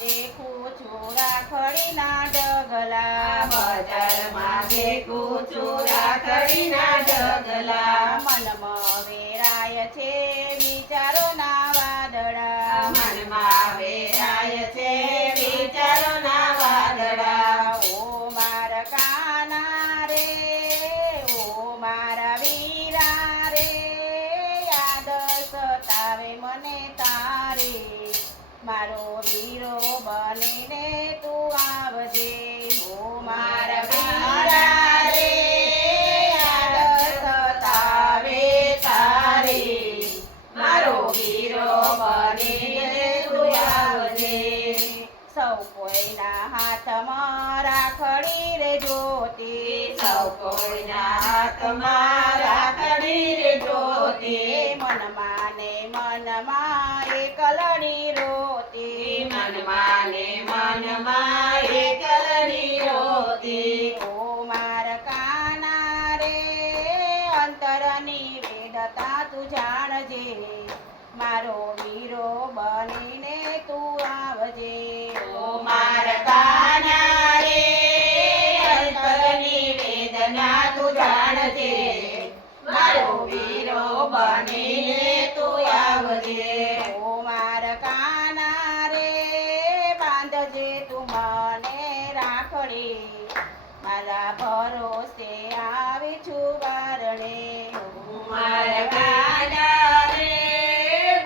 દેખું છું રાખડીના ઢગલા, બજારમાં દેખું છું રાખડીના ઢગલા, મનમાં વેરાય છે વિચારોના વાદળા, મનમાં વેરાય છે વિચારોના વાદળા. ઓ મારા કાના રે, ઓ મારા વીરા રે, યાદ સતાવે મને તારે, મારો વીરો બનીને તું આવજે. ઓ મારા વીરા રે, યાદ સતાવે તારે, મારો વીરો બનીને તું આવજે. સૌ કોઈના હાથમાં રાખડી રે જોતી, સૌ કોઈના હાથમાં રાખડી રે જોતી, મનમાં ને મનમાં એકલડી રોતી, મનમાં ને મનમાં એકલડી રોતી. ઓ મારા કાના રે, અંતરની વેદતા તું જાણજે, મારો વીરો બનીને તું આવજે. ઓ મારા કાના રે, અંતરની વેદના તું જાણજે, મારો વીરો બનીને તું આવજે. ઓ મારા કાના રે, બાંધજે તું મને રાખડી, મારા ભરોસે આવી છું બારણે. મારા કાના રે,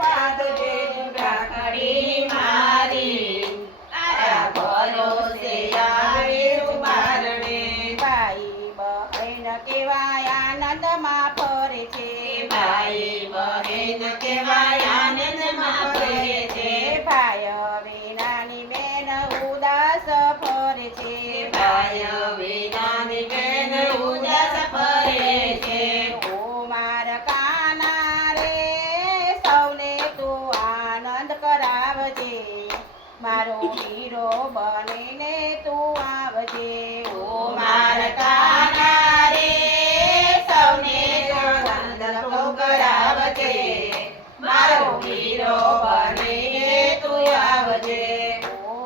બાંધજે તું રાખડી મારી, તારા ભરોસે આવી છું બારણે. ભાઈ બહેન કેવાય આનંદમાં ફરે છે, ભાઈ બહેન કેવાય આનંદમાં ફરે છે, ભાઈ વિનાની બેન ઉદાસ ફરે છે, ભાઈ વિનાની બેન ઉદાસ ફરે છે. ઓ મારા કાના રે, સૌને તું આનંદ કરાવજે, મારો વીરો બનીને તું આવજે. ઓ મારા કાના રે, સૌને આનંદ કરાવજે, મારો વીરો બનીને તું આવજે. ઓ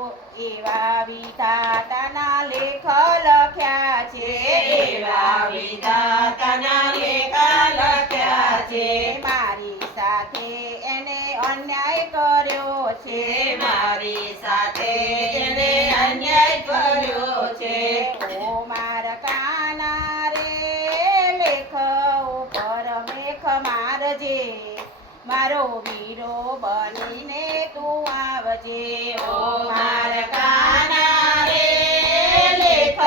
એવા વિધાતાના લેખ લખ્યા છે, એવા વિધાતાના લેખ લખ્યા છે, મારી સાથે એને અન્યાય કર્યો છે, મારી સાથે એને અન્યાય કર્યો છે. ઓ મારા કાના રે, લેખ ઉપર મેખ મારજે, મારો વીરો બનીને તું આવજે. ઓ મારા કાના રે, લેખ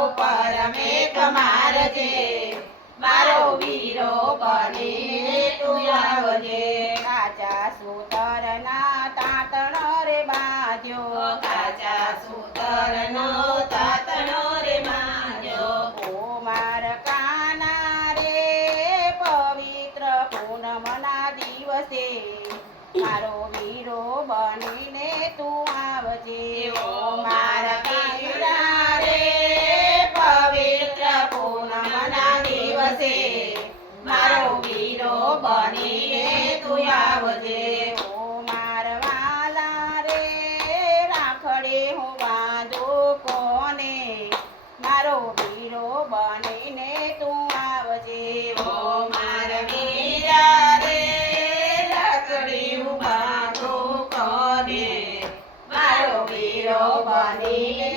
ઉપર મેઘ મારજે, મારો વીરો બનીને તું આવજે. કાચા સૂતરના તાતણો રે બાંધ્યો, કાચા સૂતરનો તાતણો રે બાંધ્યો, ઓ મારા કાના રે, પવિત્ર પૂનમના દિવસે, મારો વીરો બનીને તું આવજે. ઓ મારા વીરા રે, પવિત્ર પૂનમના દિવસે, મારો વીરો બનીને તું આવજે. ઓ મારા વાલા રે, રાખડી હું બાંધું કોને, મારો વીરો બનીને તું આવજે. ઓ મારા વીરા રે, રાખડી હું બાંધું કોને, મારો વીરો બનીને